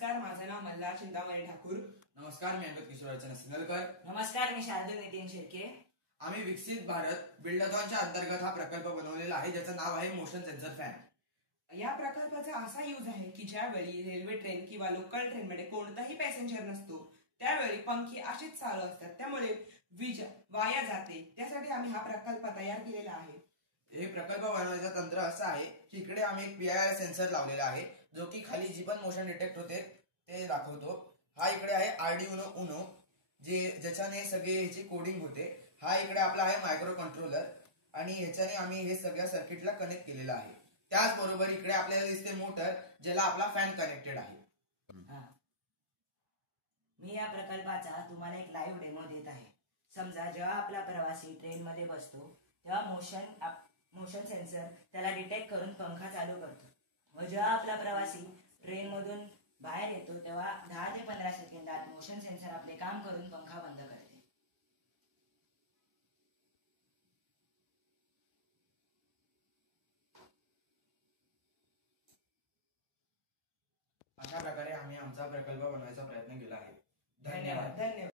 नमस्कार, माझं नाव मल्हार चिंतामणी ठाकूर। नमस्कार, मी अंगद किशोर अर्चना सिन्नरकर। नमस्कार, मी शार्दूल नितीन शेळके। आम्ही विकसित भारत बिल्डाथॉनच्या अंतर्गत हा प्रकल्प बनवलेला आहे, ज्याचं नाव आहे मोशन सेन्सर फॅन। या प्रकल्पाचा असा यूज आहे की ज्यावेळी रेल्वे ट्रेन किंवा लोकल ट्रेनमध्ये कोणताही पॅसेंजर नसतो त्यावेळी पंखे असेच चालू असतात, त्यामुळे वीज वाया जाते। त्यासाठी आम्ही हा प्रकल्प तयार केलेला आहे। हे प्रकल्प बनवण्याचं तंत्र असं आहे की इकडे आम्ही एक PIR सेन्सर लावलेला आहे, जो की खाली जी पण मोशन डिटेक्ट होते ते दाखवतो। हा इकडे आहे आर्डिनो उनो, ज्याच्याने सगळे ह्याची कोडिंग होते। हा इकडे आपला आहे मायक्रो कंट्रोलर, आणि ह्याच्याने आम्ही हे सगळ्या सर्किटला कनेक्ट केलेलं आहे। त्याचबरोबर इकडे आपल्याला दिसते मोटर, ज्याला आपला फॅन कनेक्टेड आहे। मी या प्रकल्पाचा तुम्हाला एक लाईव्ह डेमो देत आहे। समजा जेव्हा आपला प्रवासी ट्रेन मध्ये बसतो तेव्हा मोशन सेन्सर त्याला डिटेक्ट करून पंखा चालू करतो, व जेव्हा आपला प्रवासी ट्रेन मधून बाहेर येतो तेव्हा 10 ते 15 सेकंदात मोशन सेन्सर आपले काम करून पंखा बंद करते। अशा प्रकारे आम्ही आमचा प्रकल्प बनवायचा प्रयत्न केला आहे। धन्यवाद।